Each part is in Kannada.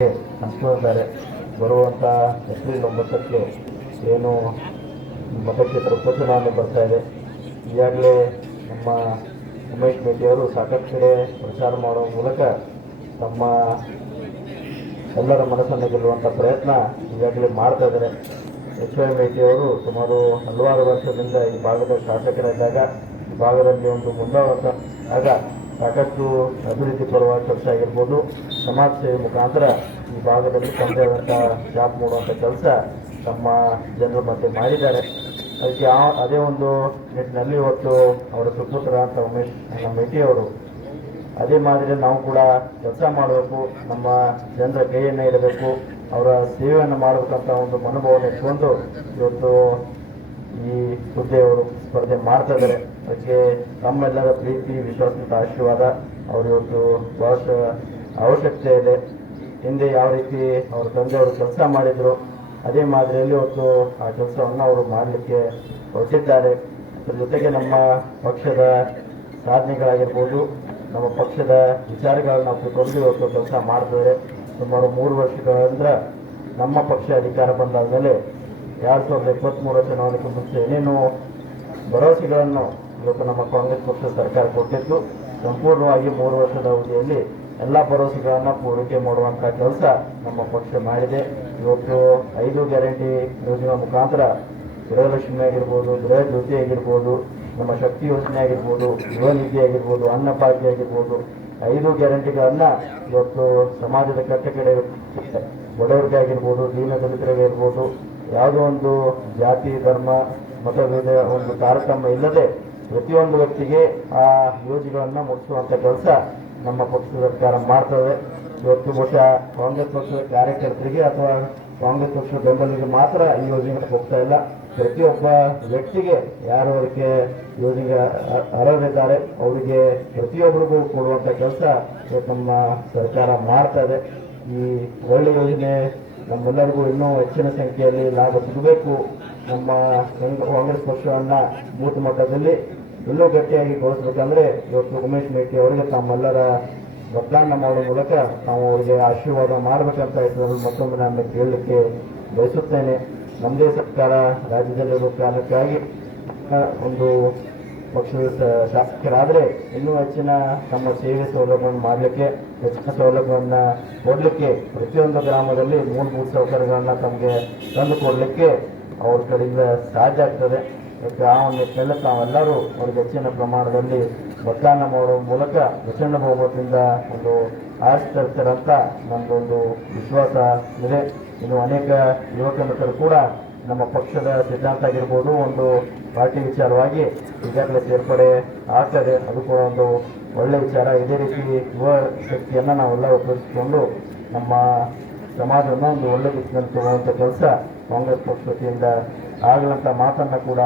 ಹಂಚ್ಕೊಂಡಿದ್ದಾರೆ. ಬರುವಂಥ ಏಪ್ರಿಲ್ 9ಕ್ಕೆ ಏನು ಮತಕ್ಷೇತ್ರ ಉಪಚುನಾವಣೆ ಬರ್ತಾ ಇದೆ. ಈಗಾಗಲೇ ನಮ್ಮ ಉಮೇಶ್ ಮೇಟಿಯವರು ಸಾಕಷ್ಟು ಕಡೆ ಪ್ರಚಾರ ಮಾಡುವ ಮೂಲಕ ತಮ್ಮ ಎಲ್ಲರ ಮನಸ್ಸನ್ನು ಗೆಲ್ಲುವಂಥ ಪ್ರಯತ್ನ ಈಗಾಗಲೇ ಮಾಡ್ತಾ ಇದ್ದಾರೆ. ಎಚ್.ವೈ. ಮೇಟಿಯವರು ಸುಮಾರು ಹಲವಾರು ವರ್ಷದಿಂದ ಈ ಭಾಗದ ಶಾಸಕರಿದ್ದಾಗ ಈ ಭಾಗದಲ್ಲಿ ಒಂದು ಮುಂದಾಳುವಂಥ ಆಗ ಸಾಕಷ್ಟು ಅಭಿವೃದ್ಧಿ ಪರವ ಕೆಲಸ ಆಗಿರ್ಬೋದು, ಸಮಾಜ ಸೇವೆ ಮುಖಾಂತರ ಈ ಭಾಗದಲ್ಲಿ ತಮ್ಮದೇ ಆದಂಥ ಛಾಪ್ ಮೂಡುವಂಥ ಕೆಲಸ ತಮ್ಮ ಜನರ ಮಧ್ಯೆ ಮಾಡಿದ್ದಾರೆ. ಅದಕ್ಕೆ ಅದೇ ಒಂದು ನಿಟ್ಟಿನಲ್ಲಿ ಇವತ್ತು ಅವರ ಸುಪುತ್ರ ಅಂತ ಉಮೇಶ್ ಮೇಟಿಯವರು ಅದೇ ಮಾದರಿ ನಾವು ಕೂಡ ಕೆಲಸ ಮಾಡಬೇಕು, ನಮ್ಮ ಜನರ ಕೈಯನ್ನು ಇಡಬೇಕು, ಅವರ ಸೇವೆಯನ್ನು ಮಾಡಬೇಕಂತ ಒಂದು ಮನೋಭಾವನೆ ಇಟ್ಕೊಂಡು ಇವತ್ತು ಈ ಹುದ್ದೆಯವರು ಸ್ಪರ್ಧೆ ಮಾಡ್ತಾ ಇದ್ದಾರೆ. ಅದಕ್ಕೆ ತಮ್ಮೆಲ್ಲರ ಪ್ರೀತಿ, ವಿಶ್ವಾಸ ಮತ್ತು ಆಶೀರ್ವಾದ ಅವರು ಇವತ್ತು ಬಹಳಷ್ಟು ಅವಶ್ಯಕತೆ ಇದೆ. ಹಿಂದೆ ಯಾವ ರೀತಿ ಅವರ ತಂದೆಯವರು ಕೆಲಸ ಮಾಡಿದರು ಅದೇ ಮಾದರಿಯಲ್ಲಿ ಇವತ್ತು ಆ ಕೆಲಸವನ್ನು ಅವರು ಮಾಡಲಿಕ್ಕೆ ಹೊರಟಿದ್ದಾರೆ. ಅದರ ಜೊತೆಗೆ ನಮ್ಮ ಪಕ್ಷದ ಸಾಧನೆಗಳಾಗಿರ್ಬೋದು, ನಮ್ಮ ಪಕ್ಷದ ವಿಚಾರಗಳನ್ನು ಒಪ್ಪಿಕೊಂಡು ಇವತ್ತು ಕೆಲಸ ಮಾಡ್ತಿದ್ದಾರೆ. ಸುಮಾರು 3 ವರ್ಷಗಳಿಂದ ನಮ್ಮ ಪಕ್ಷ ಅಧಿಕಾರ ಬಂದಾದ ಮೇಲೆ 2023 ಚುನಾವಣೆಗೆ ಮುಂಚೆ ಏನೇನು ಭರವಸೆಗಳನ್ನು ಇವತ್ತು ನಮ್ಮ ಕಾಂಗ್ರೆಸ್ ಪಕ್ಷ ಸರ್ಕಾರ ಕೊಟ್ಟಿತ್ತು, ಸಂಪೂರ್ಣವಾಗಿ 3 ವರ್ಷದ ಅವಧಿಯಲ್ಲಿ ಎಲ್ಲ ಭರವಸೆಗಳನ್ನು ಪೂರೈಕೆ ಮಾಡುವಂಥ ಕೆಲಸ ನಮ್ಮ ಪಕ್ಷ ಮಾಡಿದೆ. ಇವತ್ತು 5 ಗ್ಯಾರಂಟಿ ಯೋಜನೆ ಮುಖಾಂತರ ಗೃಹಲಕ್ಷ್ಮಿ ಆಗಿರ್ಬೋದು, ಗೃಹ ಜ್ಯೋತಿ ಆಗಿರ್ಬೋದು, ನಮ್ಮ ಶಕ್ತಿ ಯೋಜನೆ ಆಗಿರ್ಬೋದು, ಯುವ ನಿಧಿ ಆಗಿರ್ಬೋದು, ಅನ್ನಭಾಗ್ಯ ಆಗಿರ್ಬೋದು, 5 ಗ್ಯಾರಂಟಿಗಳನ್ನು ಇವತ್ತು ಸಮಾಜದ ಕಟ್ಟಕಡೆ ಬಡವರಿಗೆ ಆಗಿರ್ಬೋದು, ದೀನ ದಲಿತರಿಗೆ ಇರ್ಬೋದು, ಯಾವುದೋ ಒಂದು ಜಾತಿ, ಧರ್ಮ, ಮತಭೇದ ಒಂದು ತಾರತಮ್ಯ ಇಲ್ಲದೆ ಪ್ರತಿಯೊಂದು ವ್ಯಕ್ತಿಗೆ ಆ ಯೋಜನೆಗಳನ್ನು ಮುಟ್ಟಿಸುವಂಥ ಕೆಲಸ ನಮ್ಮ ಪಕ್ಷದ ಸರ್ಕಾರ ಮಾಡ್ತದೆ. ಇವತ್ತು ಬಹುಶಃ ಕಾಂಗ್ರೆಸ್ ಪಕ್ಷದ ಕಾರ್ಯಕರ್ತರಿಗೆ ಅಥವಾ ಕಾಂಗ್ರೆಸ್ ಪಕ್ಷದ ಬೆಂಬಲಿಗೆ ಮಾತ್ರ ಈ ಯೋಜನೆ ಹೋಗ್ತಾ ಇಲ್ಲ, ಪ್ರತಿಯೊಬ್ಬ ವ್ಯಕ್ತಿಗೆ ಯಾರು ಅವರಿಗೆ ಯೋಜನೆಗೆ ಅರ್ಹರಿದ್ದಾರೆ ಅವರಿಗೆ ಪ್ರತಿಯೊಬ್ಬರಿಗೂ ಕೊಡುವಂಥ ಕೆಲಸ ಇವತ್ತು ನಮ್ಮ ಸರ್ಕಾರ ಮಾಡ್ತಾ ಇದೆ. ಈ ಒಳ್ಳೆಯ ಯೋಜನೆ ನಮ್ಮೆಲ್ಲರಿಗೂ ಇನ್ನೂ ಹೆಚ್ಚಿನ ಸಂಖ್ಯೆಯಲ್ಲಿ ಲಾಭ ಸಿಗಬೇಕು. ನಮ್ಮ ಕಾಂಗ್ರೆಸ್ ಪಕ್ಷವನ್ನು ಬೂತ್ ಮಟ್ಟದಲ್ಲಿ ಇನ್ನೂ ಗಟ್ಟಿಯಾಗಿ ಘೋಷಿಸಬೇಕಂದ್ರೆ ಇವತ್ತು ಉಮೇಶ್ ಮೇಟಿ ಅವರಿಗೆ ತಮ್ಮೆಲ್ಲರ ಮತದಾನ ಮಾಡುವ ಮೂಲಕ ನಾವು ಅವರಿಗೆ ಆಶೀರ್ವಾದ ಮಾಡಬೇಕಂತ ಇದರಲ್ಲಿ ಮತ್ತೊಮ್ಮೆ ನಾನು ಕೇಳಲಿಕ್ಕೆ ಬಯಸುತ್ತೇನೆ. ನಮ್ಮದೇ ಸರ್ಕಾರ ರಾಜ್ಯದಲ್ಲಿರುವ ಕಾರಣಕ್ಕಾಗಿ ಒಂದು ಪಕ್ಷದ ಶಾಸಕರಾದರೆ ಇನ್ನೂ ಹೆಚ್ಚಿನ ತಮ್ಮ ಸೇವೆ ಸೌಲಭ್ಯವನ್ನು ಮಾಡಲಿಕ್ಕೆ, ಹೆಚ್ಚಿನ ಸೌಲಭ್ಯವನ್ನು ಕೊಡಲಿಕ್ಕೆ, ಪ್ರತಿಯೊಂದು ಗ್ರಾಮದಲ್ಲಿ ಮೂಲಭೂತ ಸೌಕರ್ಯಗಳನ್ನು ತಮಗೆ ತಂದು ಕೊಡಲಿಕ್ಕೆ ಅವ್ರ ಕಡೆಯಿಂದ ಸಾಧ್ಯ ಆಗ್ತದೆ. ಮತ್ತು ಆ ಒಂದು ನಿಟ್ಟಿನಲ್ಲಿ ತಾವೆಲ್ಲರೂ ಅವ್ರಿಗೆ ಹೆಚ್ಚಿನ ಪ್ರಮಾಣದಲ್ಲಿ ಮತದಾನ ಮಾಡುವ ಮೂಲಕ ಪ್ರಚಂಡ ಬಹುಮತದಿಂದ ಒಂದು ಆರಿಸ್ತಿರ್ತಾರಂತ ನಮ್ಮದೊಂದು ವಿಶ್ವಾಸ ಇದೆ. ಇನ್ನು ಅನೇಕ ಯುವಕ ಮಿತ್ರರು ಕೂಡ ನಮ್ಮ ಪಕ್ಷದ ಸಿದ್ಧಾಂತ ಆಗಿರ್ಬೋದು, ಒಂದು ಪಾರ್ಟಿ ವಿಚಾರವಾಗಿ ಈಗಾಗಲೇ ಸೇರ್ಪಡೆ ಆಗ್ತದೆ. ಅದು ಕೂಡ ಒಂದು ಒಳ್ಳೆಯ ವಿಚಾರ. ಇದೇ ರೀತಿ ಯುವ ಶಕ್ತಿಯನ್ನು ನಾವೆಲ್ಲ ಉಪಯೋಗಿಸಿಕೊಂಡು ನಮ್ಮ ಸಮಾಜವನ್ನು ಒಂದು ಒಳ್ಳೆ ದಿಕ್ಕಿನಲ್ಲಿ ತಗೊಳ್ಳುವಂಥ ಕೆಲಸ ಕಾಂಗ್ರೆಸ್ ಪಕ್ಷ ವತಿಯಿಂದ ಆಗಲಂತ ಮಾತನ್ನು ಕೂಡ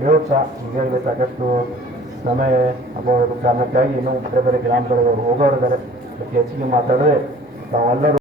ಹೇಳುತ್ತಾ ಈಗಾಗಲೇ ಸಾಕಷ್ಟು ಸಮಯ ಅಭಾವದ ಕಾರಣಕ್ಕಾಗಿ ಇನ್ನೂ ಬೇರೆ ಬೇರೆ ಗ್ರಾಮಗಳಿಗೆ ಹೋಗೋರಿದ್ದಾರೆ. ಅದಕ್ಕೆ ಹೆಚ್ಚಿಗೆ ಮಾತಾಡಿದ್ರೆ ತಾವೆಲ್ಲರೂ